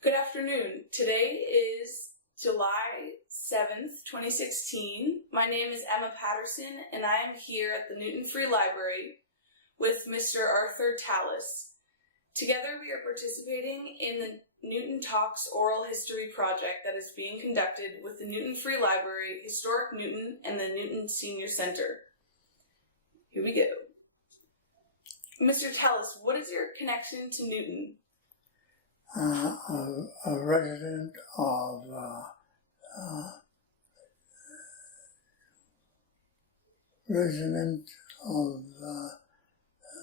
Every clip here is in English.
Good afternoon. Today is July 7th, 2016. My name is Emma Patterson, and I am here at the Newton Free Library with Mr. Arthur Talis. Together we are participating in the Newton Talks Oral History Project that is being conducted with the Newton Free Library, Historic Newton, and the Newton Senior Center. Here we go. Mr. Talis, what is your connection to Newton? A resident of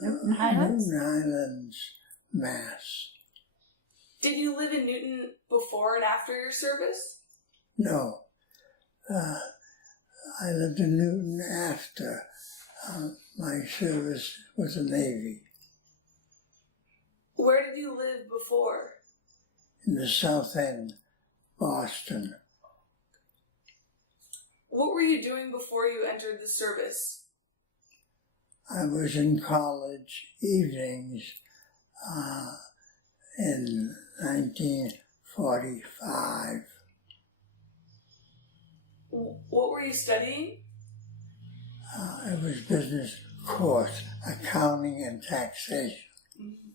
Newton Highlands? Newton Highlands, Mass. Did you live in Newton before and after your service? No, I lived in Newton after my service with the Navy. Where did you live before? In the South End, Boston. What were you doing before you entered the service? I was in college evenings in 1945. What were you studying? It was business course, accounting and taxation. Mm-hmm.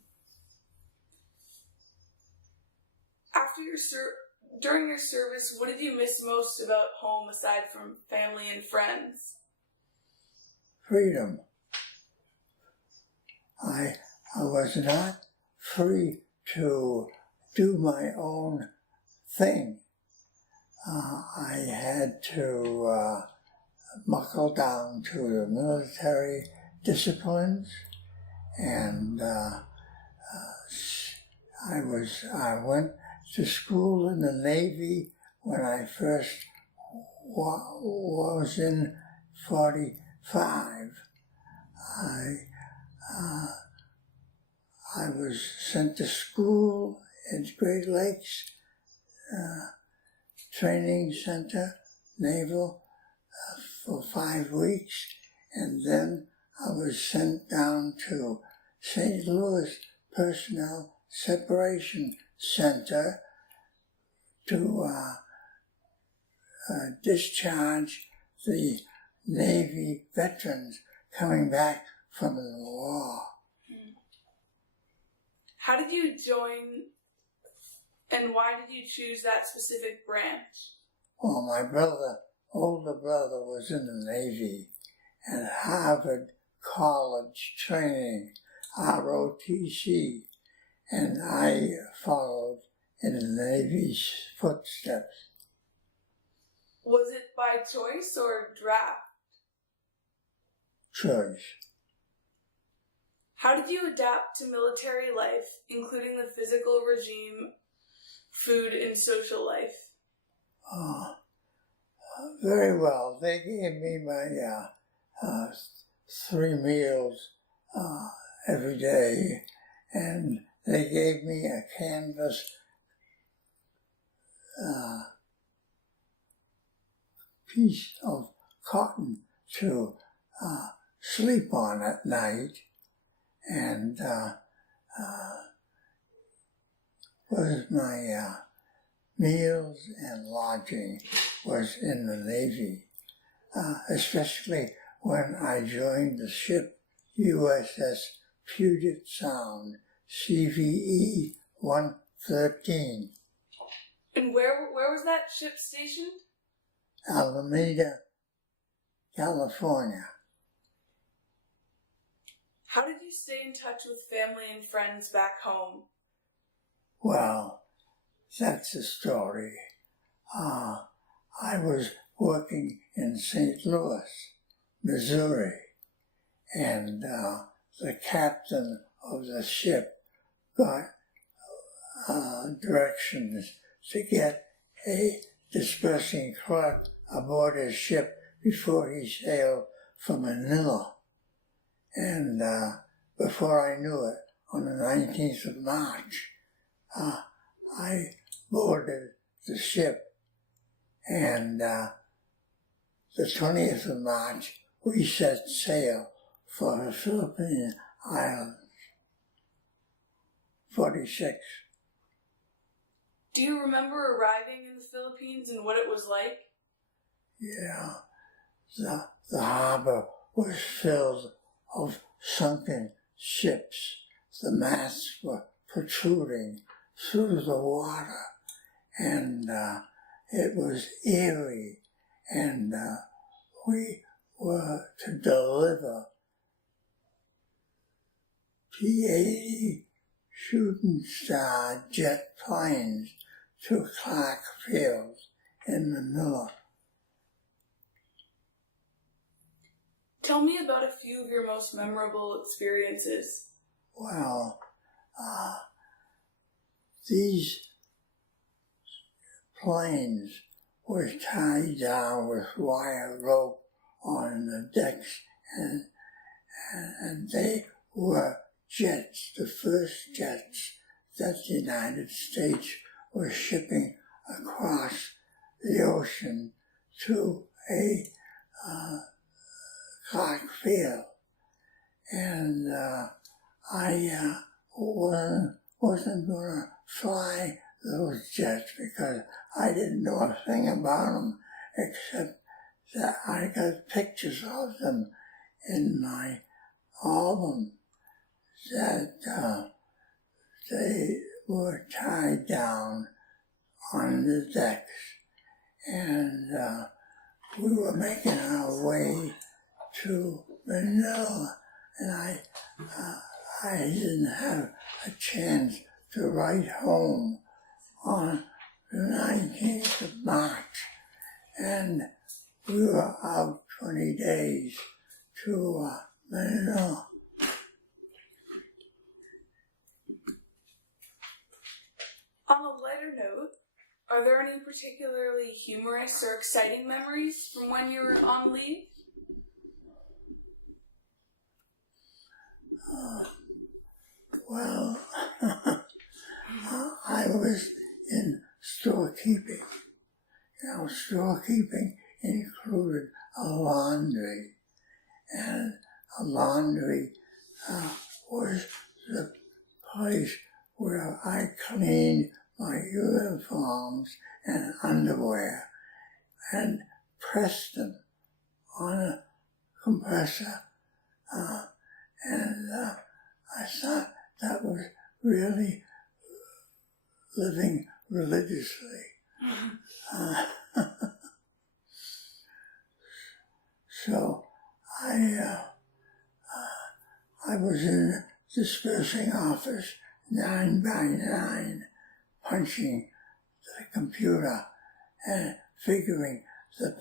During your service, what did you miss most about home aside from family and friends? Freedom. I was not free to do my own thing. I had to buckle down to the military disciplines, and I went to school in the Navy when I first was in 45. I was sent to school at Great Lakes Training Center, Naval, for 5 weeks, and then I was sent down to St. Louis Personnel Separation Center to discharge the Navy veterans coming back from the war. How did you join, and why did you choose that specific branch? Well, my older brother was in the Navy and Harvard College training, ROTC, and I followed in the Navy's footsteps. Was it by choice or draft? Choice. How did you adapt to military life, including the physical regime, food, and social life? Very well. They gave me my 3 meals every day, and they gave me a canvas piece of cotton to sleep on at night, and was my meals and lodging was in the Navy, especially when I joined the ship USS Puget Sound, CVE 113. And where was that ship stationed? Alameda, California. How did you stay in touch with family and friends back home? Well, that's the story. I was working in St. Louis, Missouri, and the captain of the ship got directions to get a dispersing clerk aboard his ship before he sailed for Manila. And before I knew it, on the 19th of March, I boarded the ship, and the 20th of March, we set sail for the Philippine Islands. 46. Do you remember arriving in the Philippines and what it was like? Yeah, the harbor was filled of sunken ships. The masts were protruding through the water, and it was eerie, and we were to deliver P-80 shooting star jet planes to Clark Field in Manila. Tell me about a few of your most memorable experiences. Well, these planes were tied down with wire rope on the decks, and they were jets, the first jets that the United States was shipping across the ocean to a Clark Field. And I wasn't going to fly those jets because I didn't know a thing about them, except that I got pictures of them in my album that they were tied down on the decks, and we were making our way to Manila, and I didn't have a chance to write home on the 19th of March, and we were out 20 days to Manila. On a lighter note, are there any particularly humorous or exciting memories from when you were on leave? Well, I was in storekeeping. Now, storekeeping included a laundry, and a laundry was the place where I cleaned my uniforms and underwear and pressed them on a compressor. And I thought that was really living religiously. So I was in the dispersing office 9 by 9, punching the computer and figuring the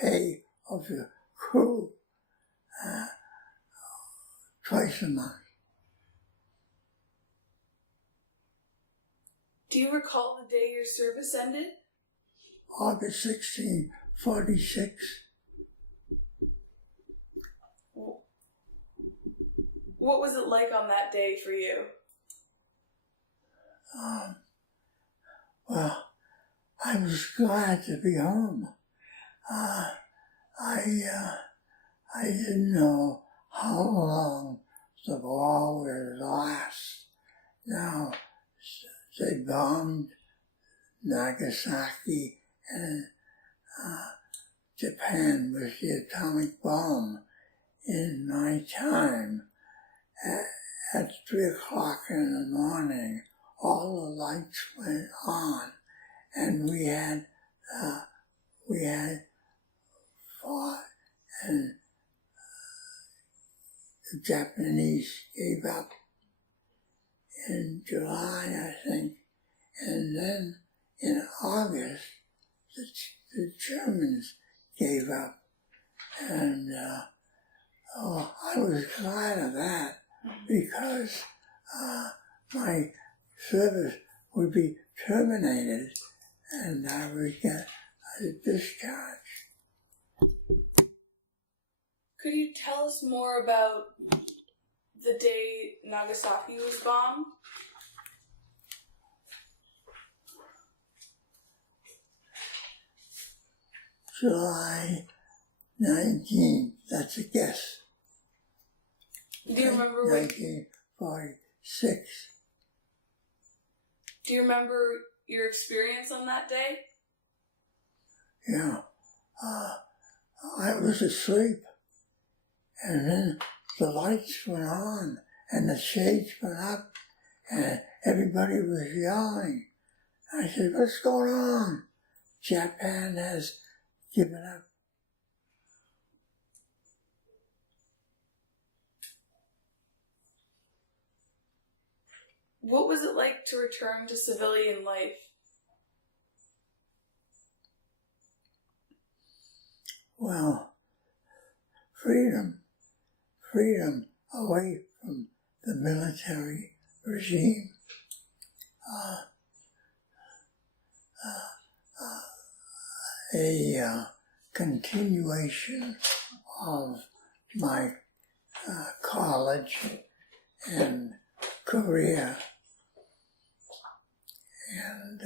pay of the crew twice a month. Do you recall the day your service ended? August 1646. What was it like on that day for you? Well, I was glad to be home. I didn't know how long the war would last. Now, they bombed Nagasaki and Japan with the atomic bomb in my time. At 3 o'clock in the morning, all the lights went on, and we had fought, and the Japanese gave up in July, I think, and then in August, the Germans gave up, and I was glad of that because my service would be terminated and I would get a discharge. Could you tell us more about the day Nagasaki was bombed? July 19th, that's a guess. Do you remember what... 1946. Do you remember your experience on that day? Yeah. I was asleep, and then the lights went on, and the shades went up, and everybody was yelling. I said, "What's going on? Japan has given up." What was it like to return to civilian life? Well, freedom away from the military regime. A continuation of my college and career, and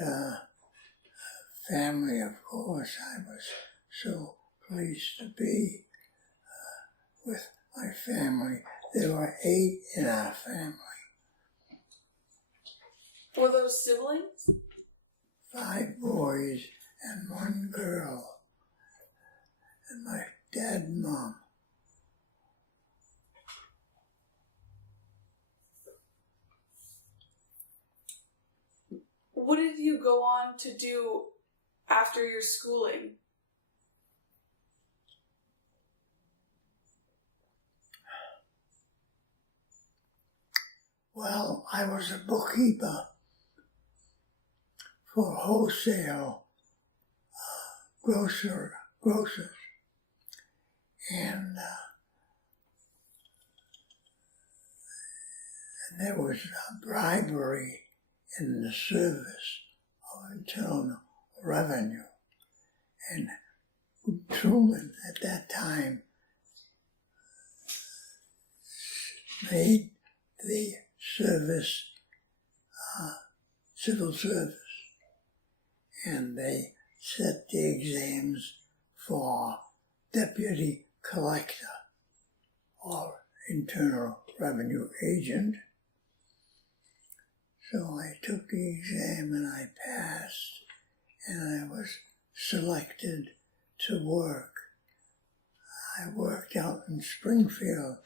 family, of course. I was so pleased to be with my family. There were 8 in our family. Were those siblings? 5 boys and 1 girl, and my dad and mom. What did you go on to do after your schooling? Well, I was a bookkeeper for wholesale grocers, and there was bribery in the service of Internal Revenue, and Truman at that time made the service civil service, and they set the exams for deputy collector or Internal Revenue agent. So I took the exam and I passed, and I was selected to work. I worked out in Springfield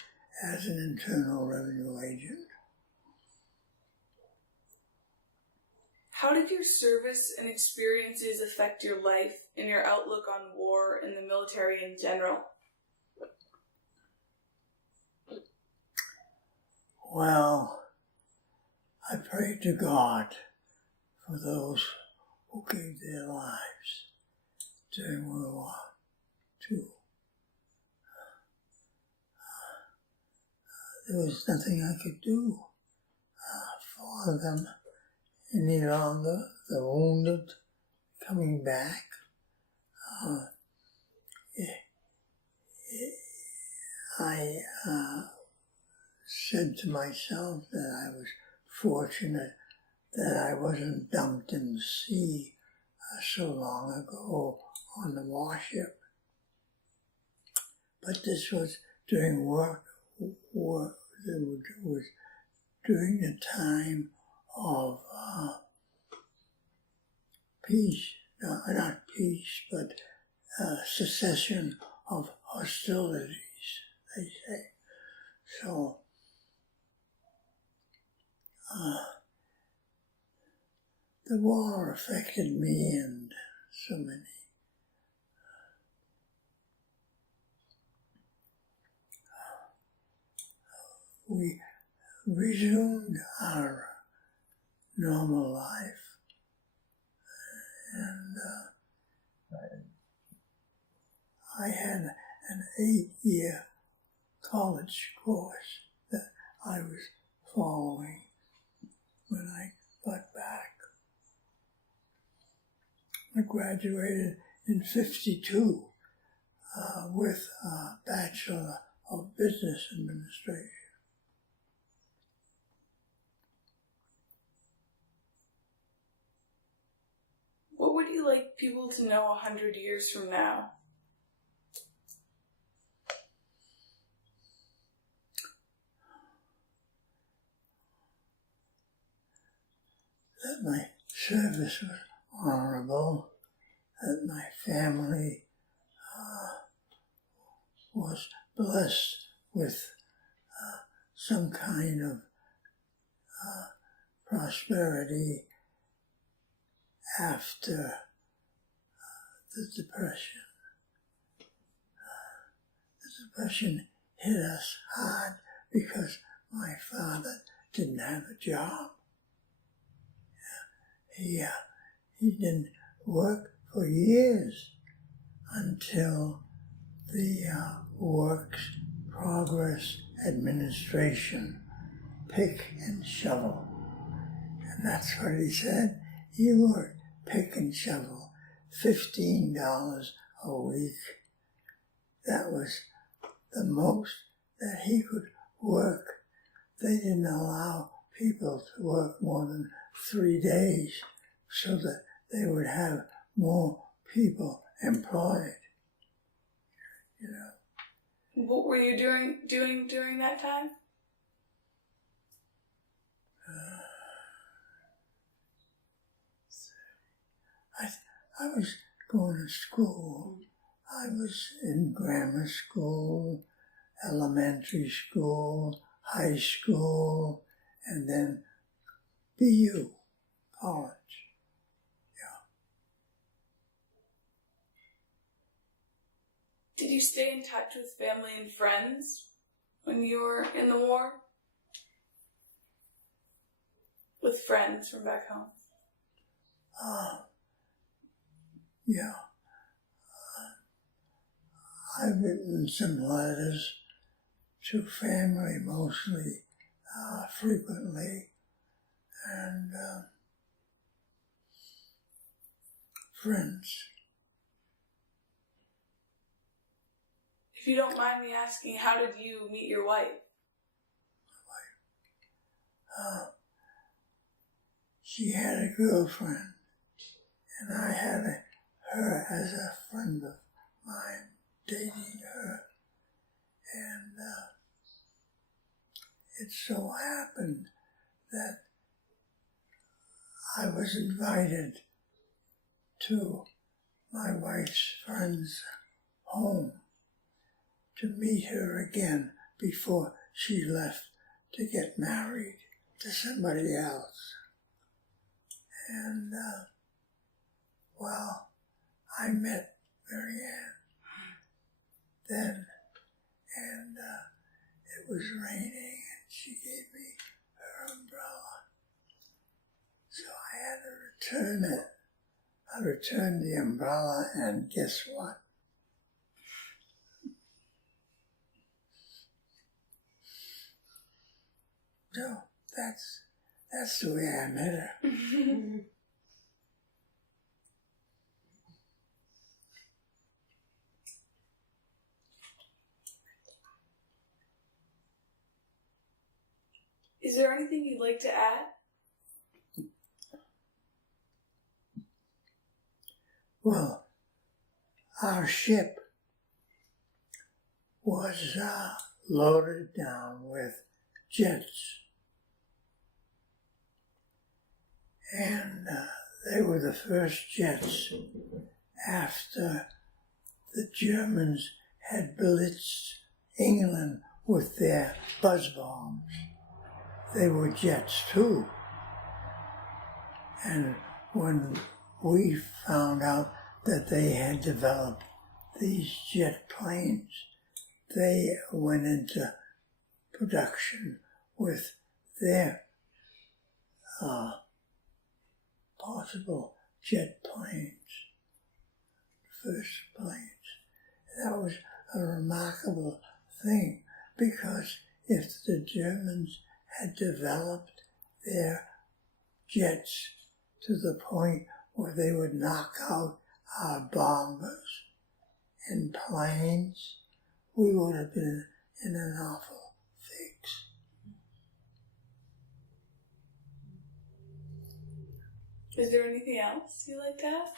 as an Internal Revenue agent. How did your service and experiences affect your life and your outlook on war and the military in general? Well, I prayed to God for those who gave their lives during World War II. There was nothing I could do for them any longer. The wounded coming back. I said to myself that I was fortunate that I wasn't dumped in the sea so long ago on the warship. But this was during war, it was during the time of peace, not peace, but cessation of hostilities, they say. So, the war affected me and so many. We resumed our normal life, and I had an 8-year college course that I was following when I got back. I graduated in '52 with a Bachelor of Business Administration. What would you like people to know 100 years from now? That my service was honorable, that my family was blessed with some kind of prosperity after the Depression. The Depression hit us hard because my father didn't have a job. He didn't work for years until the Works Progress Administration, pick and shovel. And that's what he said. He worked pick and shovel, $15 a week. That was the most that he could work. They didn't allow people to work more than 3 days so that they would have more people employed. You know. What were you doing during that time? I was going to school. I was in grammar school, elementary school, high school, and then BU, college. Did you stay in touch with family and friends when you were in the war? With friends from back home? Yeah. I've written some letters to family mostly, frequently, and friends. If you don't mind me asking, how did you meet your wife? She had a girlfriend, and I had her as a friend of mine, dating her. And it so happened that I was invited to my wife's friend's home to meet her again before she left to get married to somebody else. And, well, I met Marianne then, and it was raining, and she gave me her umbrella. So I had to return it. I returned the umbrella, and guess what? So that's the way I met her. Is there anything you'd like to add? Well, our ship was loaded down with jets. And they were the first jets after the Germans had blitzed England with their buzz bombs. They were jets too. And when we found out that they had developed these jet planes, they went into production with their possible jet planes, first planes. That was a remarkable thing, because if the Germans had developed their jets to the point where they would knock out our bombers and planes, we would have been in an awful fix. Is there anything else you'd like to add?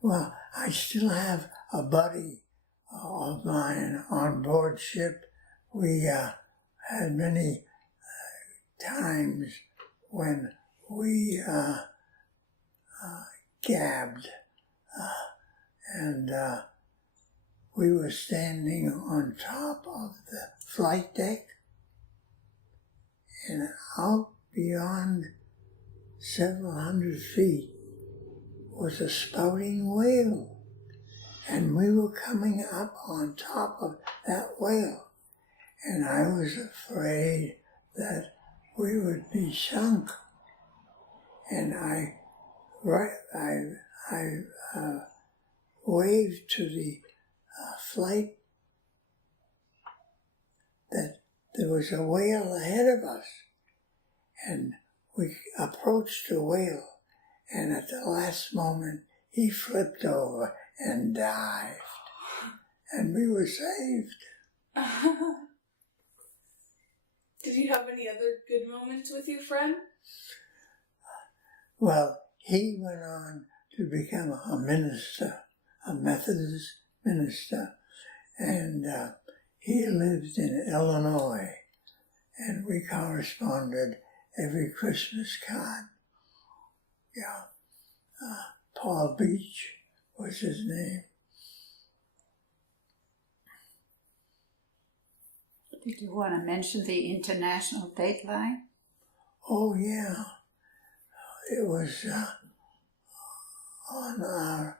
Well, I still have a buddy of mine on board ship. We had many times when we gabbed, and we were standing on top of the flight deck, and out beyond several hundred feet was a spouting whale, and we were coming up on top of that whale, and I was afraid that we would be sunk, and I waved to the flight that there was a whale ahead of us, and we approached the whale, and at the last moment he flipped over and dived, and we were saved. Did you have any other good moments with your friend? Well, he went on to become a minister, a Methodist minister, and he lived in Illinois, and we corresponded every Christmas card. Yeah, Paul Beach was his name. Did you want to mention the international dateline? Oh yeah, it was on our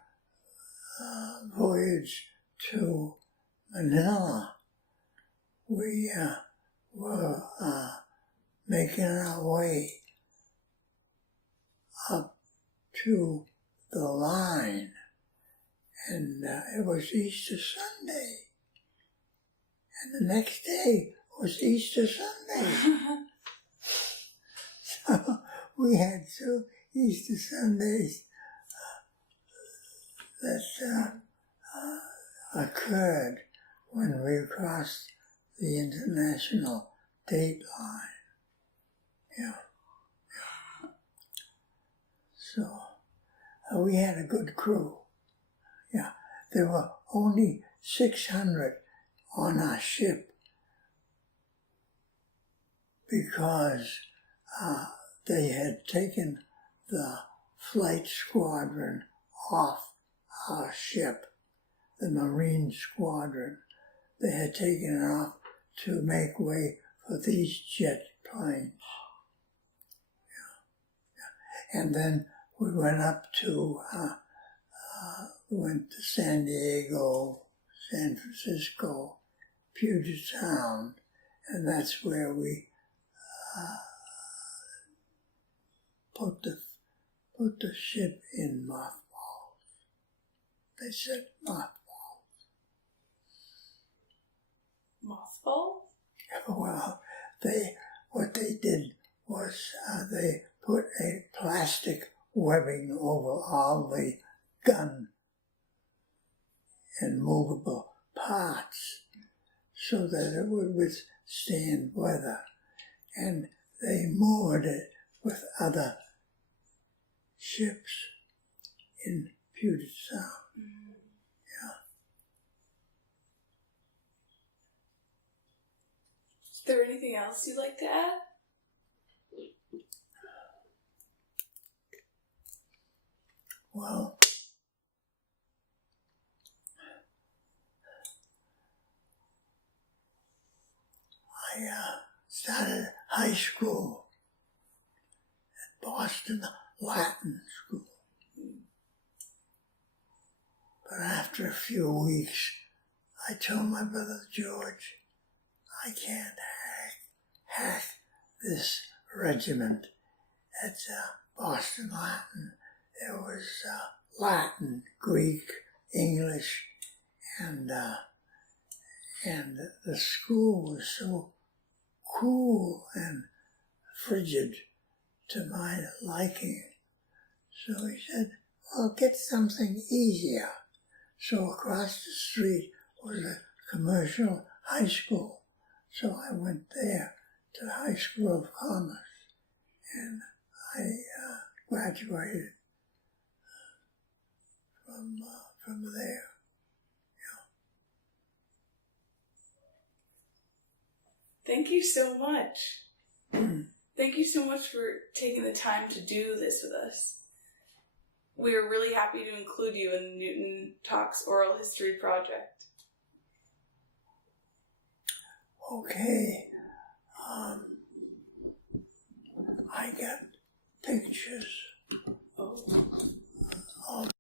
voyage to Manila. We were making our way up to the line, and it was Easter Sunday, and the next day was Easter Sunday. So we had 2 Easter Sundays that occurred when we crossed the international date line. Yeah. So we had a good crew. Yeah, there were only 600 on our ship because they had taken the flight squadron off our ship, the Marine squadron. They had taken it off to make way for these jet planes. Yeah. And then we went up to, we went to San Diego, San Francisco, Puget Sound, and that's where we put the ship in mothballs. They said mothballs. Mothballs? Well, what they did was they put a plastic webbing over all the gun and movable parts so that it would withstand weather, and they moored it with other ships in Puget Sound. Yeah. Is there anything else you'd like to add? Well, I started high school at Boston Latin School. But after a few weeks, I told my brother George, I can't hack this regiment at Boston Latin. There was Latin, Greek, English, and the school was so cool and frigid to my liking. So he said, well, get something easier. So across the street was a commercial high school. So I went there to the High School of Commerce, and I graduated from there. Thank you so much. Thank you so much for taking the time to do this with us. We are really happy to include you in the Newton Talks Oral History Project. Okay. I got pictures. Oh.